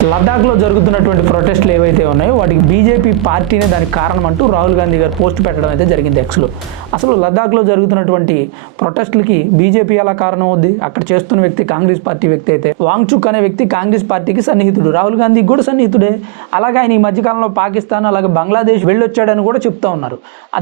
లద్దాఖ్లో జరుగుతున్నటువంటి ప్రొటెస్ట్లు ఏవైతే ఉన్నాయో వాటికి బీజేపీ పార్టీనే దానికి కారణం అంటూ రాహుల్ గాంధీ గారు పోస్ట్ పెట్టడం అయితే జరిగింది ఎక్స్లో అసలు లద్దాఖ్లో జరుగుతున్నటువంటి ప్రొటెస్ట్లకి బీజేపీ ఎలా కారణం అవుద్ది అక్కడ చేస్తున్న వ్యక్తి కాంగ్రెస్ పార్టీ వ్యక్తి అయితే. వాంగ్చుక్ అనే వ్యక్తి కాంగ్రెస్ పార్టీకి సన్నిహితుడు. రాహుల్ గాంధీకి కూడా సన్నిహితుడే. అలాగే ఆయన ఈ మధ్యకాలంలో పాకిస్తాన్ అలాగే బంగ్లాదేశ్ వెళ్ళొచ్చాడని కూడా చెప్తా ఉన్నారు.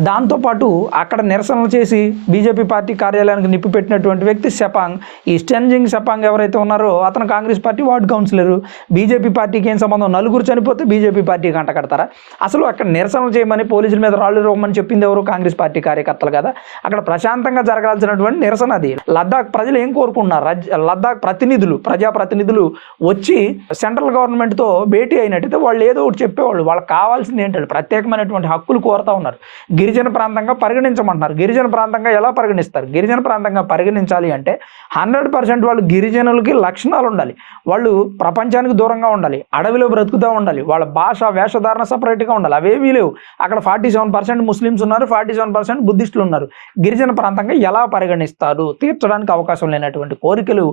దాంతోపాటు అక్కడ నిరసనలు చేసి బీజేపీ పార్టీ కార్యాలయానికి నిప్పు పెట్టినటువంటి వ్యక్తి సెపాంగ్ ఈ స్టెన్జింగ్ సెపాంగ్ ఎవరైతే ఉన్నారో అతను Congress party ward councillor. BJP పార్టీకి ఏం సంబంధం? నలుగురు చనిపోతే బీజేపీ పార్టీకి అంట కడతారా? అసలు అక్కడ నిరసనలు చేయమని పోలీసుల మీద రాళ్ళు రోమని చెప్పింది ఎవరు? కాంగ్రెస్ పార్టీ కార్యకర్తలు కదా. అక్కడ ప్రశాంతంగా జరగాల్సినటువంటి నిరసన అది. లద్దాఖ్ ప్రజలు ఏం కోరుకుంటున్నారు? లద్దాఖ్ ప్రతినిధులు ప్రజా ప్రతినిధులు వచ్చి సెంట్రల్ గవర్నమెంట్తో భేటీ అయినట్టయితే వాళ్ళు ఏదో ఒకటి చెప్పేవాళ్ళు. వాళ్ళకి కావాల్సింది ఏంటంటే ప్రత్యేకమైనటువంటి హక్కులు కోరుతా ఉన్నారు. గిరిజన ప్రాంతంగా పరిగణించమంటున్నారు. గిరిజన ప్రాంతంగా ఎలా పరిగణిస్తారు? గిరిజన ప్రాంతంగా పరిగణించాలి అంటే హండ్రెడ్ పర్సెంట్ వాళ్ళు గిరిజనులకి లక్షణాలు ఉండాలి. వాళ్ళు ప్రపంచానికి దూరంగా ఉండాలి అడవిలో బ్రతుకుతూ ఉండాలి వాళ్ళ భాష వేషధారణ సపరేట్గా ఉండాలి. అవేమీ లేవు. అక్కడ ఫార్టీ సెవెన్ పర్సెంట్ ముస్లిమ్స్ ఉన్నారు ఫార్టీ సెవెన్ పర్సెంట్ బుద్ధిస్టులు ఉన్నారు. గిరిజన ప్రాంతంగా ఎలా పరిగణిస్తారు? తీర్చడానికి అవకాశం లేనటువంటి కోరికలు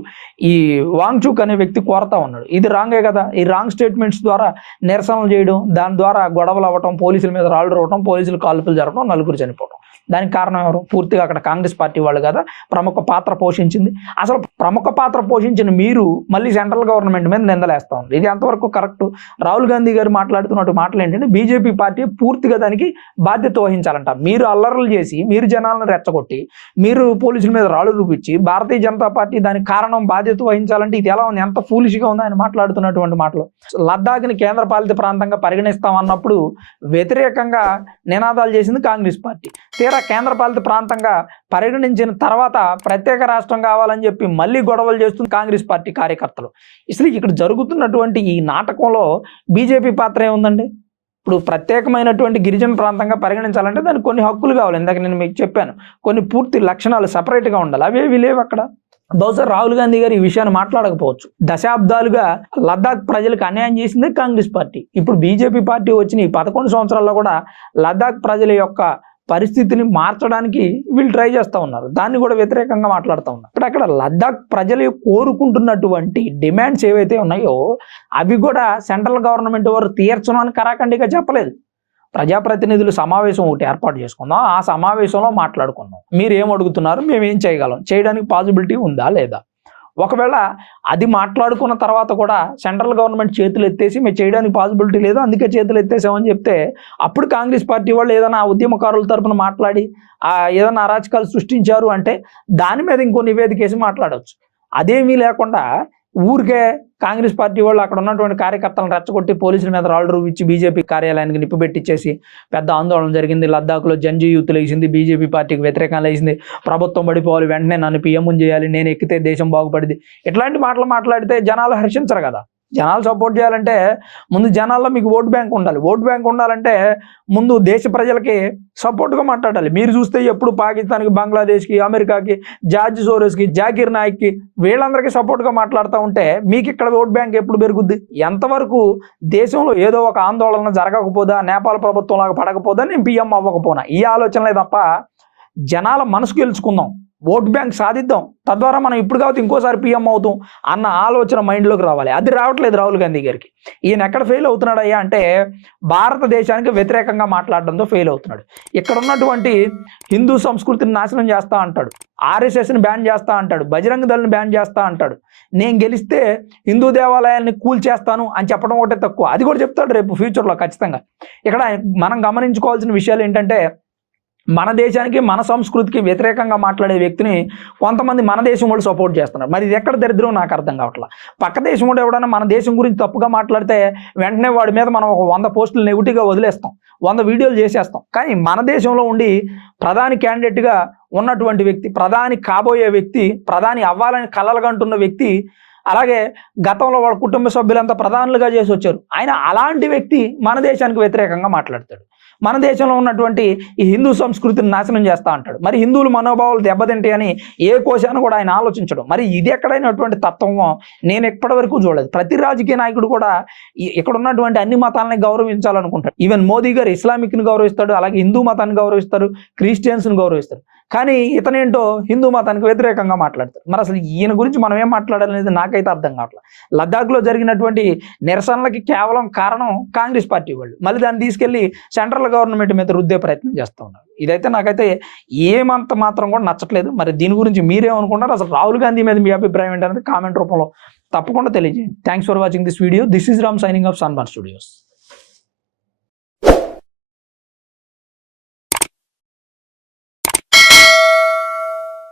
ఈ వాంగ్చుక్ అనే వ్యక్తి కోరతా ఉన్నాడు. ఇది రాంగే కదా. ఈ రాంగ్ స్టేట్మెంట్స్ ద్వారా నిరసనలు చేయడం దాని ద్వారా గొడవలు అవ్వటం పోలీసుల మీద రాళ్ళు రావటం పోలీసులు కాల్పులు జరగడం నలుగురు చనిపోవడం దానికి కారణం ఎవరు? పూర్తిగా అక్కడ కాంగ్రెస్ పార్టీ వాళ్ళు కదా ప్రముఖ పాత్ర పోషించింది. అసలు ప్రముఖ పాత్ర పోషించిన మీరు మళ్ళీ సెంట్రల్ గవర్నమెంట్ మీద నిందలేస్తా ఉంది ఇది ఎంతవరకు కరెక్ట్? రాహుల్ గాంధీ గారు మాట్లాడుతున్నట్టు మాటలు ఏంటంటే బీజేపీ పార్టీ పూర్తిగా దానికి బాధ్యత వహించాలంట మీరు అల్లర్లు చేసి మీరు జనాలను రెచ్చగొట్టి మీరు పోలీసుల మీద రాళ్ళు రూపించి భారతీయ జనతా పార్టీ దానికి కారణం బాధ్యత వహించాలంటే ఇది ఎలా ఉంది? ఎంత ఫూలిష్గా ఉంది ఆయన మాట్లాడుతున్నటువంటి మాటలు. లద్దాఖ్ని కేంద్ర పాలిత ప్రాంతంగా పరిగణిస్తామన్నప్పుడు వ్యతిరేకంగా నినాదాలు చేసింది కాంగ్రెస్ పార్టీ. తీరా కేంద్రపాలిత ప్రాంతంగా పరిగణించిన తర్వాత ప్రత్యేక రాష్ట్రం కావాలని చెప్పి మళ్ళీ గొడవలు చేస్తుంది కాంగ్రెస్ పార్టీ కార్యకర్తలు. అసలు ఇక్కడ జరుగుతున్నటువంటి ఈ నాటకంలో బీజేపీ పాత్ర ఏముందండి? ఇప్పుడు ప్రత్యేకమైనటువంటి గిరిజన ప్రాంతంగా పరిగణించాలంటే దానికి కొన్ని హక్కులు కావాలి. ఇందాక నేను మీకు చెప్పాను కొన్ని పూర్తి లక్షణాలు సపరేట్గా ఉండాలి. అవేవి లేవు అక్కడ. బహుశా రాహుల్ గాంధీ గారు ఈ విషయాన్ని మాట్లాడకపోవచ్చు. దశాబ్దాలుగా లద్దాఖ్ ప్రజలకు అన్యాయం చేసింది కాంగ్రెస్ పార్టీ. ఇప్పుడు బీజేపీ పార్టీ వచ్చిన ఈ పదకొండు సంవత్సరాల్లో కూడా లద్దాఖ్ ప్రజల యొక్క పరిస్థితిని మార్చడానికి వీళ్ళు ట్రై చేస్తూ ఉన్నారు. దాన్ని కూడా వ్యతిరేకంగా మాట్లాడుతూ ఉన్నారు. ఇప్పుడు అక్కడ లద్దాఖ్ ప్రజలు కోరుకుంటున్నటువంటి డిమాండ్స్ ఏవైతే ఉన్నాయో అవి కూడా సెంట్రల్ గవర్నమెంట్ వారు తీర్చను అని కరాఖండిగా చెప్పలేదు. ప్రజాప్రతినిధులు సమావేశం ఒకటి ఏర్పాటు చేసుకుందాం. ఆ సమావేశంలో మాట్లాడుకుందాం. మీరు ఏం అడుగుతున్నారు? మేము ఏం చేయగలం? చేయడానికి పాసిబిలిటీ ఉందా లేదా? ఒకవేళ అది మాట్లాడుకున్న తర్వాత కూడా సెంట్రల్ గవర్నమెంట్ చేతులు ఎత్తేసి మేము చేయడానికి పాసిబిలిటీ లేదు అందుకే చేతులు ఎత్తేసామని చెప్తే అప్పుడు కాంగ్రెస్ పార్టీ వాళ్ళు ఏదైనా ఉద్యమకారుల తరపున మాట్లాడి ఏదైనా అరాచకాలు సృష్టించారు అంటే దాని మీద ఇంకో నివేదిక వేసి మాట్లాడవచ్చు అదేమీ లేకుండా ఊరికే కాంగ్రెస్ పార్టీ వాళ్ళు అక్కడ ఉన్నటువంటి కార్యకర్తలను రెచ్చగొట్టి పోలీసుల మీద రాళ్ళు రూపించి బీజేపీ కార్యాలయానికి నిప్పుపెట్టించేసి పెద్ద ఆందోళన జరిగింది. లద్దాఖ్లో జంజీ యూత్ లేచింది. బీజేపీ పార్టీకి వ్యతిరేకంగా లేచింది. ప్రభుత్వం పడిపోవాలి. వెంటనే నన్ను పిఎం చేయాలి. నేను ఎక్కితే దేశం బాగుపడింది ఇట్లాంటి మాటలు మాట్లాడితే జనాలు హర్షించరు కదా. జనాలు సపోర్ట్ చేయాలంటే ముందు జనాల్లో మీకు ఓట్ బ్యాంక్ ఉండాలి. ఓట్ బ్యాంక్ ఉండాలంటే ముందు దేశ ప్రజలకి సపోర్ట్గా మాట్లాడాలి. మీరు చూస్తే ఎప్పుడు పాకిస్తాన్కి బంగ్లాదేశ్కి అమెరికాకి జార్జ్ సోరోస్కి జాకీర్ నాయక్కి వీళ్ళందరికీ సపోర్ట్గా మాట్లాడుతూ ఉంటే మీకు ఇక్కడ ఓట్ బ్యాంక్ ఎప్పుడు పెరుగుద్ది? ఎంతవరకు దేశంలో ఏదో ఒక ఆందోళన జరగకపోదా? నేపాల్ ప్రభుత్వం లాగా పడకపోదా? నేను పిఎం అవ్వకపోనా? ఈ ఆలోచనలే తప్ప జనాల మనసు గెలుచుకుందాం. ఓట్ బ్యాంక్ సాధిద్దాం. తద్వారా మనం ఇప్పుడు కాబట్టి ఇంకోసారి పీఎం అవుతాం అన్న ఆలోచన మైండ్లోకి రావాలి. అది రావట్లేదు రాహుల్ గాంధీ గారికి. ఈయన ఎక్కడ ఫెయిల్ అవుతున్నాడయ్యా అంటే భారతదేశానికి వ్యతిరేకంగా మాట్లాడడంతో ఫెయిల్ అవుతున్నాడు. ఇక్కడ ఉన్నటువంటి హిందూ సంస్కృతిని నాశనం చేస్తా అంటాడు. ఆర్ఎస్ఎస్ని బ్యాన్ చేస్తా అంటాడు. బజరంగ దళని బ్యాన్ చేస్తా అంటాడు. నేను గెలిస్తే హిందూ దేవాలయాల్ని కూల్చేస్తాను అని చెప్పడం ఒకటే తక్కువ. అది కూడా చెప్తాడు రేపు ఫ్యూచర్లో ఖచ్చితంగా. ఇక్కడ మనం గమనించుకోవాల్సిన విషయాలు ఏంటంటే మన దేశానికి మన సంస్కృతికి వ్యతిరేకంగా మాట్లాడే వ్యక్తిని కొంతమంది మన దేశం వాళ్ళు సపోర్ట్ చేస్తున్నారు. మరి ఇది ఎక్కడ దరిద్రం? నాకు అర్థం కావట్లా. పక్క దేశం కూడా ఎవడైనా మన దేశం గురించి తప్పుగా మాట్లాడితే వెంటనే వాడి మీద మనం ఒక వంద పోస్టులు నెగిటివ్గా వదిలేస్తాం. వంద వీడియోలు చేసేస్తాం. కానీ మన దేశంలో ఉండి ప్రధాని క్యాండిడేట్గా ఉన్నటువంటి వ్యక్తి ప్రధాని కాబోయే వ్యక్తి ప్రధాని అవ్వాలని కలలుగంటున్న వ్యక్తి అలాగే గతంలో వాళ్ళ కుటుంబ సభ్యులంతా ప్రధానులుగా చేసి వచ్చారు. ఆయన అలాంటి వ్యక్తి మన దేశానికి వ్యతిరేకంగా మాట్లాడతాడు. మన దేశంలో ఉన్నటువంటి ఈ హిందూ సంస్కృతిని నాశనం చేస్తా అంటాడు. మరి హిందువుల మనోభావాలు దెబ్బతింటి అని ఏ కోశాన్ని కూడా ఆయన ఆలోచించడం. మరి ఇది ఎక్కడైనటువంటి తత్వమో నేను ఎప్పటి వరకు చూడలేదు. ప్రతి రాజకీయ నాయకుడు కూడా ఇక్కడ ఉన్నటువంటి అన్ని మతాలని గౌరవించాలనుకుంటాడు. ఈవెన్ మోదీ గారు ఇస్లామిక్ని గౌరవిస్తాడు అలాగే హిందూ మతాన్ని గౌరవిస్తారు క్రిస్టియన్స్ని గౌరవిస్తారు. కానీ ఇతనేంటో హిందూ మతానికి వ్యతిరేకంగా మాట్లాడతారు మరి అసలు ఈయన గురించి మనం ఏం మాట్లాడాలనేది నాకైతే అర్థం కావట్లేదు లద్దాఖ్లో జరిగినటువంటి నిరసనలకి కేవలం కారణం కాంగ్రెస్ పార్టీ వాళ్ళు. మళ్ళీ దాన్ని తీసుకెళ్ళి సెంట్రల్ గవర్నమెంట్ మీద రుద్దే ప్రయత్నం చేస్తూ ఉన్నారు. ఇదైతే నాకైతే ఏమంత మాత్రం కూడా నచ్చట్లేదు. మరి దీని గురించి మీరేమనుకుంటారు అసలు రాహుల్ గాంధీ మీద మీ అభిప్రాయం ఏంటనేది కామెంట్ రూపంలో తప్పకుండా తెలియజేయండి. Thanks for watching this video this is Ram signing off సన్బాన్ studios